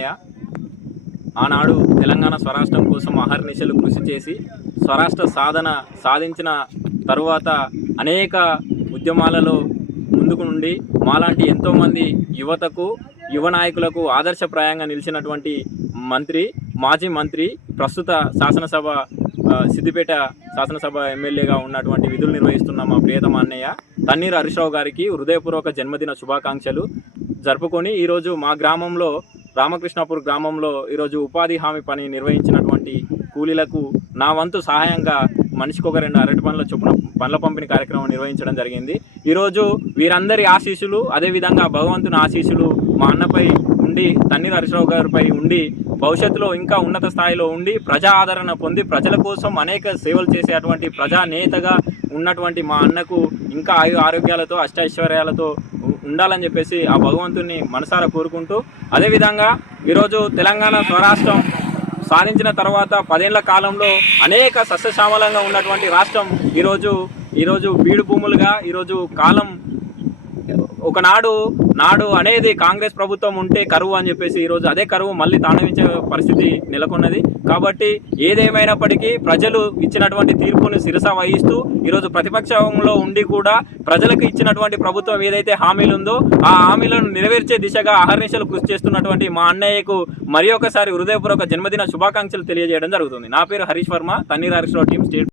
అన్నయ్య. ఆనాడు తెలంగాణ స్వరాష్ట్రం కోసం అహర్నిశలు కృషి చేసి స్వరాష్ట్ర సాధించిన తరువాత అనేక ఉద్యమాలలో ముందుకు నుండి మాలాంటి ఎంతోమంది యువతకు యువ నాయకులకు ఆదర్శప్రాయంగా నిలిచినటువంటి మాజీ మంత్రి, ప్రస్తుత శాసనసభ సిద్దిపేట శాసనసభ ఎమ్మెల్యేగా ఉన్నటువంటి విధులు నిర్వహిస్తున్న మా ప్రియతమ అన్నయ్య తన్నీరు హరీష్ రావు గారికి హృదయపూర్వక జన్మదిన శుభాకాంక్షలు జరుపుకొని ఈరోజు మా గ్రామంలో రామకృష్ణాపూర్ గ్రామంలో ఈరోజు ఉపాధి హామీ పని నిర్వహించినటువంటి కూలీలకు నా వంతు సహాయంగా మనిషికి ఒక 2 అరటి పండ్ల చొప్పున పండ్ల పంపిణీ కార్యక్రమం నిర్వహించడం జరిగింది. ఈరోజు వీరందరి ఆశీస్సులు, అదేవిధంగా భగవంతుని ఆశీస్సులు మా అన్నపై ఉండి, తన్నీరు హరీష్ రావు గారిపై ఉండి, భవిష్యత్తులో ఇంకా ఉన్నత స్థాయిలో ఉండి ప్రజా ఆదరణ పొంది ప్రజల కోసం అనేక సేవలు చేసేటువంటి ప్రజానేతగా ఉన్నటువంటి మా అన్నకు ఇంకా ఆరోగ్యాలతో అష్టైశ్వర్యాలతో ఉండాలని చెప్పేసి ఆ భగవంతుని మనసారా కోరుకుంటూ, అదేవిధంగా ఈరోజు తెలంగాణ స్వరాష్ట్రం సాధించిన తర్వాత 10 ఏళ్ల కాలంలో అనేక సస్యశ్యామలంగా ఉన్నటువంటి రాష్ట్రం ఈరోజు బీడు భూములుగా ఈరోజు కాలం నాడు అనేది కాంగ్రెస్ ప్రభుత్వం ఉంటే కరువు అని చెప్పేసి ఈరోజు అదే కరువు మళ్ళీ తాండవించే పరిస్థితి నెలకొన్నది. కాబట్టి ఏదేమైనప్పటికీ ప్రజలు ఇచ్చినటువంటి తీర్పును శిరస వహిస్తూ ఈరోజు ప్రతిపక్షంలో ఉండి కూడా ప్రజలకు ఇచ్చినటువంటి ప్రభుత్వం ఏదైతే హామీలు ఉందో ఆ హామీలను నెరవేర్చే దిశగా అహర్నిశలు కృషి చేస్తున్నటువంటి మా అన్నయ్యకు మరి ఒకసారి హృదయపూర్వక జన్మదిన శుభాకాంక్షలు తెలియజేయడం జరుగుతుంది. నా పేరు హరీష్ వర్మ, తన్నీరు హరీష్ రావు టీం స్టేట్.